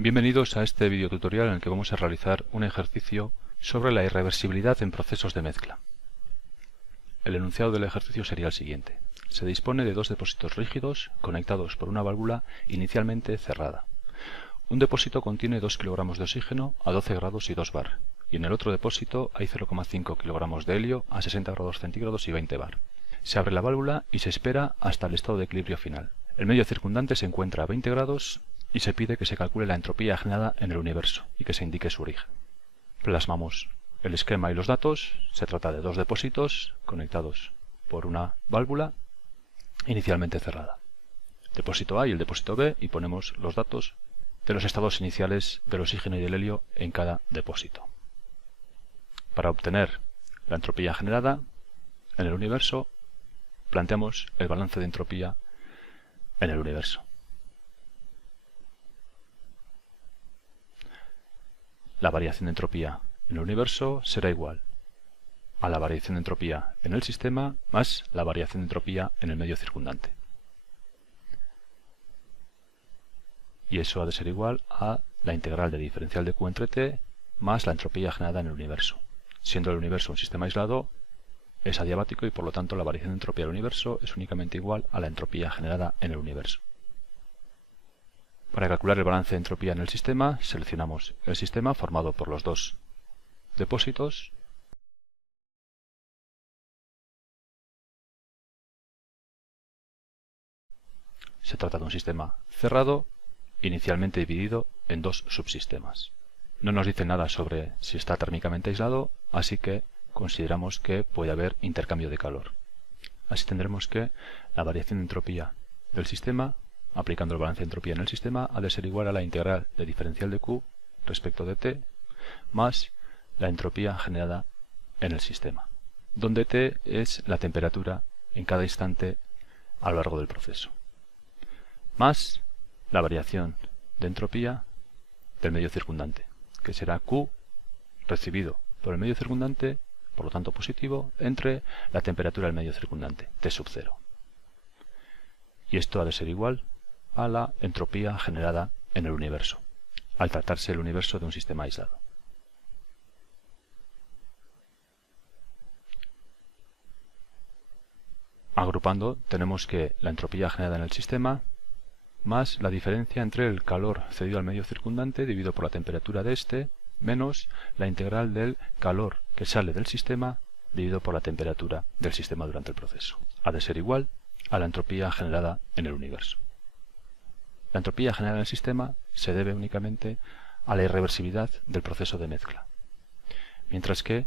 Bienvenidos a este video tutorial en el que vamos a realizar un ejercicio sobre la irreversibilidad en procesos de mezcla. El enunciado del ejercicio sería el siguiente. Se dispone de dos depósitos rígidos conectados por una válvula inicialmente cerrada. Un depósito contiene 2 kg de oxígeno a 12 grados y 2 bar, y en el otro depósito hay 0,5 kg de helio a 60 grados centígrados y 20 bar. Se abre la válvula y se espera hasta el estado de equilibrio final. El medio circundante se encuentra a 20 grados y se pide que se calcule la entropía generada en el universo y que se indique su origen. Plasmamos el esquema y los datos. Se trata de dos depósitos conectados por una válvula inicialmente cerrada. Depósito A y el depósito B, y ponemos los datos de los estados iniciales del oxígeno y del helio en cada depósito. Para obtener la entropía generada en el universo, planteamos el balance de entropía en el universo. La variación de entropía en el universo será igual a la variación de entropía en el sistema más la variación de entropía en el medio circundante. Y eso ha de ser igual a la integral de diferencial de Q entre T más la entropía generada en el universo. Siendo el universo un sistema aislado, es adiabático y por lo tanto la variación de entropía del universo es únicamente igual a la entropía generada en el universo. Para calcular el balance de entropía en el sistema, seleccionamos el sistema formado por los dos depósitos . Se trata de un sistema cerrado, inicialmente dividido en dos subsistemas. No nos dice nada sobre si está térmicamente aislado, así que consideramos que puede haber intercambio de calor. Así tendremos que la variación de entropía del sistema, aplicando el balance de entropía en el sistema, ha de ser igual a la integral de diferencial de Q respecto de T más la entropía generada en el sistema, donde T es la temperatura en cada instante a lo largo del proceso, más la variación de entropía del medio circundante, que será Q recibido por el medio circundante, por lo tanto positivo, entre la temperatura del medio circundante, T sub 0. Y esto ha de ser igual a la entropía generada en el universo, al tratarse el universo de un sistema aislado. Agrupando, tenemos que la entropía generada en el sistema más la diferencia entre el calor cedido al medio circundante dividido por la temperatura de este, menos la integral del calor que sale del sistema dividido por la temperatura del sistema durante el proceso. Ha de ser igual a la entropía generada en el universo. La entropía generada en el sistema se debe únicamente a la irreversibilidad del proceso de mezcla, mientras que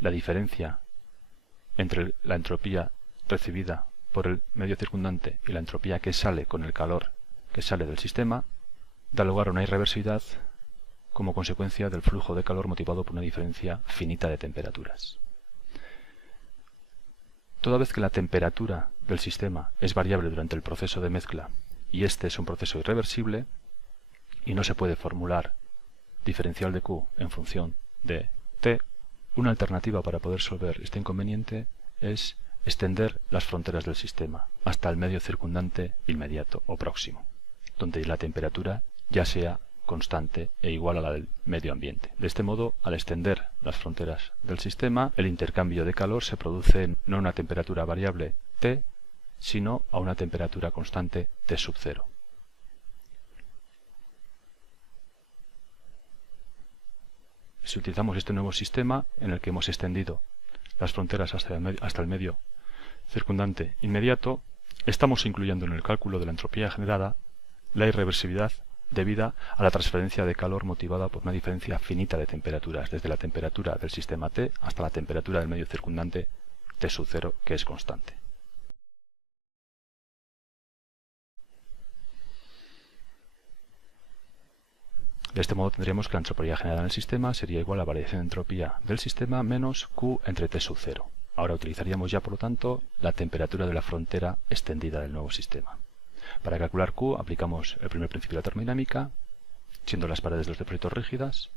la diferencia entre la entropía recibida por el medio circundante y la entropía que sale con el calor que sale del sistema da lugar a una irreversibilidad como consecuencia del flujo de calor motivado por una diferencia finita de temperaturas. Toda vez que la temperatura del sistema es variable durante el proceso de mezcla y este es un proceso irreversible y no se puede formular diferencial de Q en función de T, una alternativa para poder resolver este inconveniente es extender las fronteras del sistema hasta el medio circundante inmediato o próximo, donde la temperatura ya sea constante e igual a la del medio ambiente. De este modo, al extender las fronteras del sistema, el intercambio de calor se produce no a una temperatura variable T, sino a una temperatura constante T sub 0. Si utilizamos este nuevo sistema en el que hemos extendido las fronteras hasta el medio circundante inmediato, estamos incluyendo en el cálculo de la entropía generada la irreversibilidad debida a la transferencia de calor motivada por una diferencia finita de temperaturas, desde la temperatura del sistema T hasta la temperatura del medio circundante T sub 0, que es constante. De este modo tendríamos que la entropía generada en el sistema sería igual a la variación de entropía del sistema menos Q entre T sub 0. Ahora utilizaríamos ya, por lo tanto, la temperatura de la frontera extendida del nuevo sistema. Para calcular Q aplicamos el primer principio de la termodinámica, siendo las paredes de los depósitos rígidas,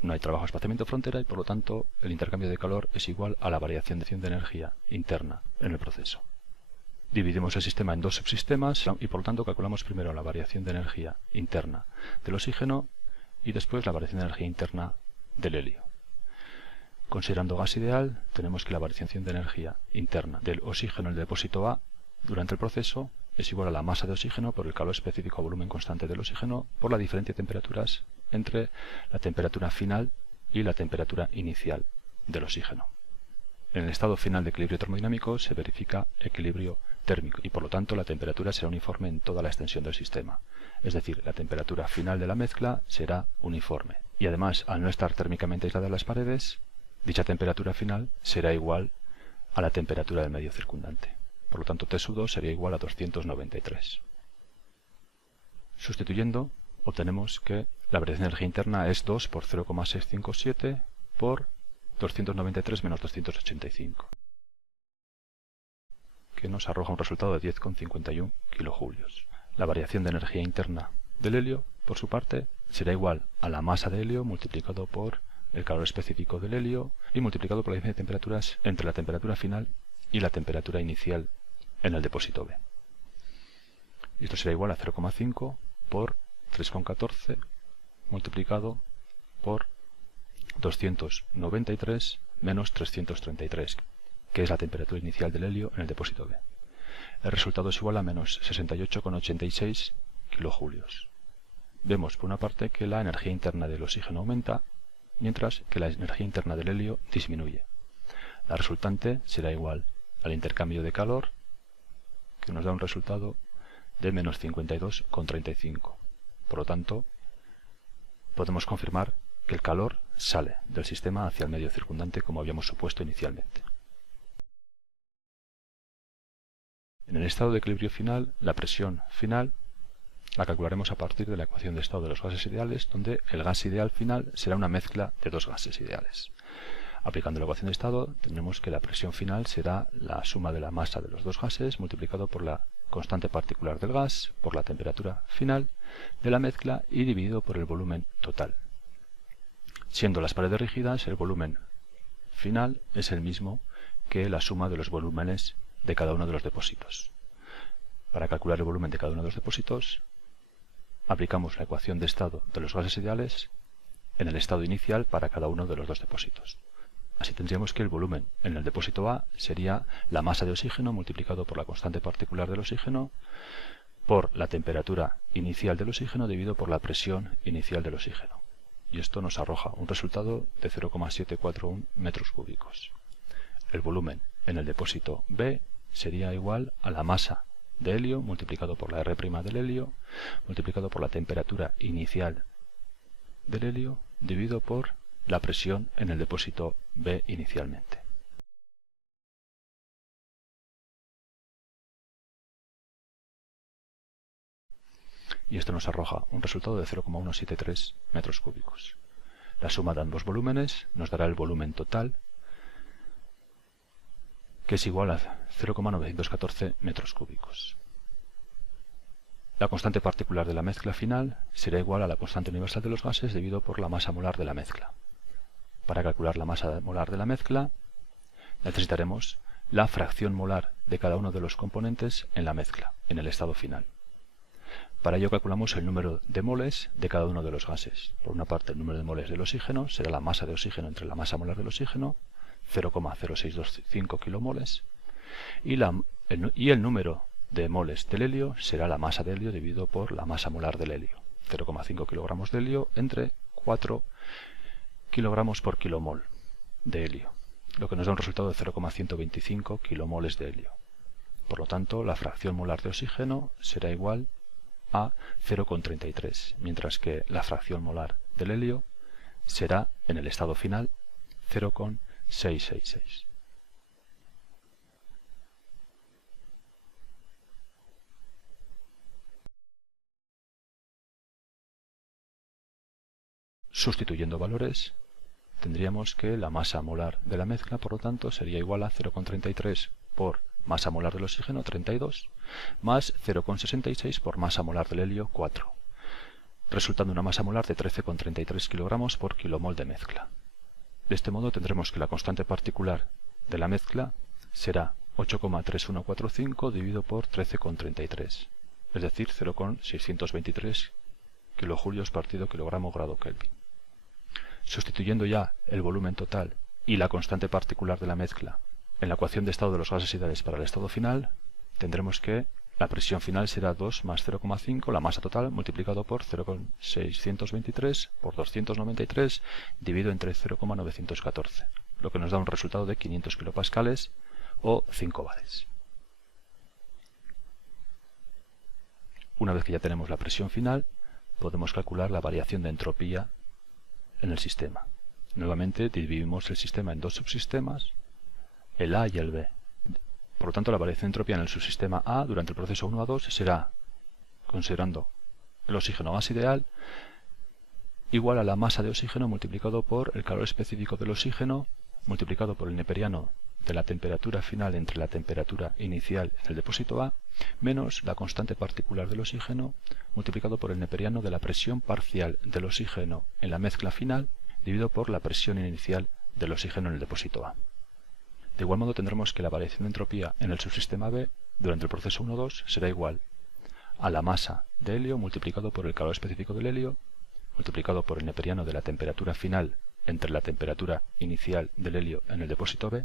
no hay trabajo de espaciamiento frontera y por lo tanto el intercambio de calor es igual a la variación de energía interna en el proceso. Dividimos el sistema en dos subsistemas y por lo tanto calculamos primero la variación de energía interna del oxígeno y después la variación de energía interna del helio. Considerando gas ideal, tenemos que la variación de energía interna del oxígeno en el depósito A durante el proceso es igual a la masa de oxígeno por el calor específico a volumen constante del oxígeno por la diferencia de temperaturas entre la temperatura final y la temperatura inicial del oxígeno. En el estado final de equilibrio termodinámico se verifica equilibrio térmico y por lo tanto la temperatura será uniforme en toda la extensión del sistema. Es decir, la temperatura final de la mezcla será uniforme. Y además, al no estar térmicamente aisladas las paredes, dicha temperatura final será igual a la temperatura del medio circundante. Por lo tanto, T2 sería igual a 293. Sustituyendo, obtenemos que la variación de energía interna es 2 por 0,657 por 293 menos 285, que nos arroja un resultado de 10,51 kilojulios. La variación de energía interna del helio, por su parte, será igual a la masa de helio multiplicado por el calor específico del helio y multiplicado por la diferencia de temperaturas entre la temperatura final y la temperatura inicial en el depósito B. Y esto será igual a 0,5 por 3,14 multiplicado por 293 menos 333, que es la temperatura inicial del helio en el depósito B. El resultado es igual a menos 68,86 kilojulios. Vemos por una parte que la energía interna del oxígeno aumenta, mientras que la energía interna del helio disminuye. La resultante será igual al intercambio de calor, que nos da un resultado de menos 52,35. Por lo tanto, podemos confirmar que el calor sale del sistema hacia el medio circundante como habíamos supuesto inicialmente. En el estado de equilibrio final, la presión final la calcularemos a partir de la ecuación de estado de los gases ideales, donde el gas ideal final será una mezcla de dos gases ideales. Aplicando la ecuación de estado, tendremos que la presión final será la suma de la masa de los dos gases multiplicado por la constante particular del gas, por la temperatura final de la mezcla y dividido por el volumen total. Siendo las paredes rígidas, el volumen final es el mismo que la suma de los volúmenes de cada uno de los depósitos. Para calcular el volumen de cada uno de los depósitos, aplicamos la ecuación de estado de los gases ideales en el estado inicial para cada uno de los dos depósitos. Así tendríamos que el volumen en el depósito A sería la masa de oxígeno multiplicado por la constante particular del oxígeno por la temperatura inicial del oxígeno dividido por la presión inicial del oxígeno. Y esto nos arroja un resultado de 0,741 metros cúbicos. El volumen en el depósito B sería igual a la masa de helio multiplicado por la R' del helio multiplicado por la temperatura inicial del helio dividido por la presión en el depósito B inicialmente. Y esto nos arroja un resultado de 0,173 metros cúbicos. La suma de ambos volúmenes nos dará el volumen total, que es igual a 0,914 metros cúbicos. La constante particular de la mezcla final será igual a la constante universal de los gases dividido por la masa molar de la mezcla. Para calcular la masa molar de la mezcla, necesitaremos la fracción molar de cada uno de los componentes en la mezcla, en el estado final. Para ello calculamos el número de moles de cada uno de los gases. Por una parte, el número de moles del oxígeno será la masa de oxígeno entre la masa molar del oxígeno, 0,0625 kilomoles, y el número de moles del helio será la masa de helio dividido por la masa molar del helio, 0,5 kilogramos de helio entre 4 kilogramos por kilomol de helio, lo que nos da un resultado de 0,125 kilomoles de helio. Por lo tanto, la fracción molar de oxígeno será igual a 0,33, mientras que la fracción molar del helio será, en el estado final, 0,666. Sustituyendo valores, tendríamos que la masa molar de la mezcla, por lo tanto, sería igual a 0,33 por masa molar del oxígeno, 32, más 0,66 por masa molar del helio, 4, resultando una masa molar de 13,33 kilogramos por kilomol de mezcla. De este modo tendremos que la constante particular de la mezcla será 8,3145 dividido por 13,33, es decir, 0,623 kilojulios partido kilogramo grado Kelvin. Sustituyendo ya el volumen total y la constante particular de la mezcla en la ecuación de estado de los gases ideales para el estado final, tendremos que la presión final será 2 más 0,5, la masa total multiplicado por 0,623 por 293 dividido entre 0,914, lo que nos da un resultado de 500 kilopascales o 5 bares. Una vez que ya tenemos la presión final, podemos calcular la variación de entropía en el sistema. Nuevamente dividimos el sistema en dos subsistemas, el A y el B. Por lo tanto, la variación de entropía en el subsistema A durante el proceso 1 a 2 será, considerando el oxígeno gas ideal, igual a la masa de oxígeno multiplicado por el calor específico del oxígeno multiplicado por el neperiano de la temperatura final entre la temperatura inicial en el depósito A menos la constante particular del oxígeno multiplicado por el neperiano de la presión parcial del oxígeno en la mezcla final dividido por la presión inicial del oxígeno en el depósito A. De igual modo tendremos que la variación de entropía en el subsistema B durante el proceso 1-2 será igual a la masa de helio multiplicado por el calor específico del helio multiplicado por el neperiano de la temperatura final entre la temperatura inicial del helio en el depósito B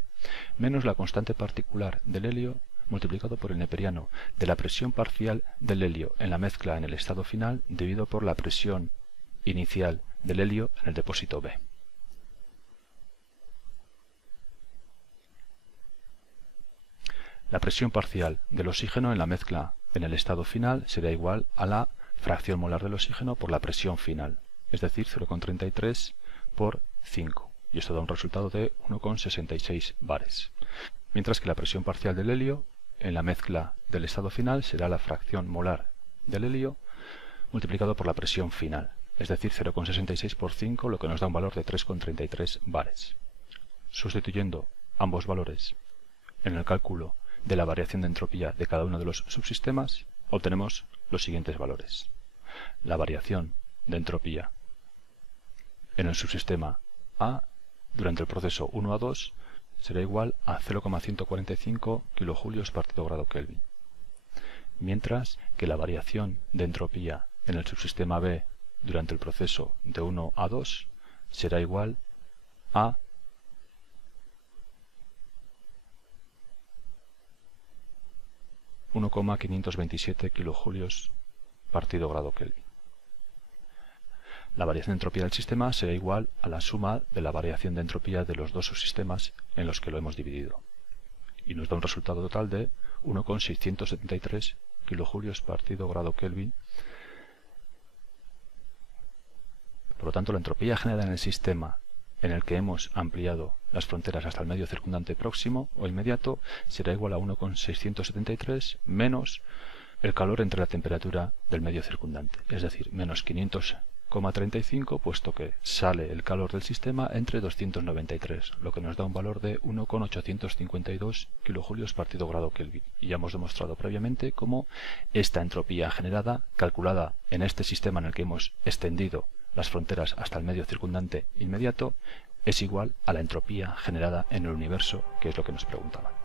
menos la constante particular del helio multiplicado por el neperiano de la presión parcial del helio en la mezcla en el estado final dividido por la presión inicial del helio en el depósito B. La presión parcial del oxígeno en la mezcla en el estado final será igual a la fracción molar del oxígeno por la presión final, es decir, 0,33 por 5, y esto da un resultado de 1,66 bares. Mientras que la presión parcial del helio en la mezcla del estado final será la fracción molar del helio multiplicado por la presión final, es decir, 0,66 por 5, lo que nos da un valor de 3,33 bares. Sustituyendo ambos valores en el cálculo de la variación de entropía de cada uno de los subsistemas, obtenemos los siguientes valores. La variación de entropía en el subsistema A durante el proceso 1 a 2 será igual a 0,145 kilojulios partido grado Kelvin, mientras que la variación de entropía en el subsistema B durante el proceso de 1 a 2 será igual a 1,527 kilojulios partido grado Kelvin. La variación de entropía del sistema será igual a la suma de la variación de entropía de los dos subsistemas en los que lo hemos dividido, y nos da un resultado total de 1,673 kilojulios partido grado Kelvin. Por lo tanto, la entropía generada en el sistema en el que hemos ampliado las fronteras hasta el medio circundante próximo o inmediato será igual a 1,673 menos el calor entre la temperatura del medio circundante, es decir, menos 500,35, puesto que sale el calor del sistema entre 293, lo que nos da un valor de 1,852 kilojulios partido grado Kelvin. Y ya hemos demostrado previamente cómo esta entropía generada, calculada en este sistema en el que hemos extendido las fronteras hasta el medio circundante inmediato, es igual a la entropía generada en el universo, que es lo que nos preguntaban.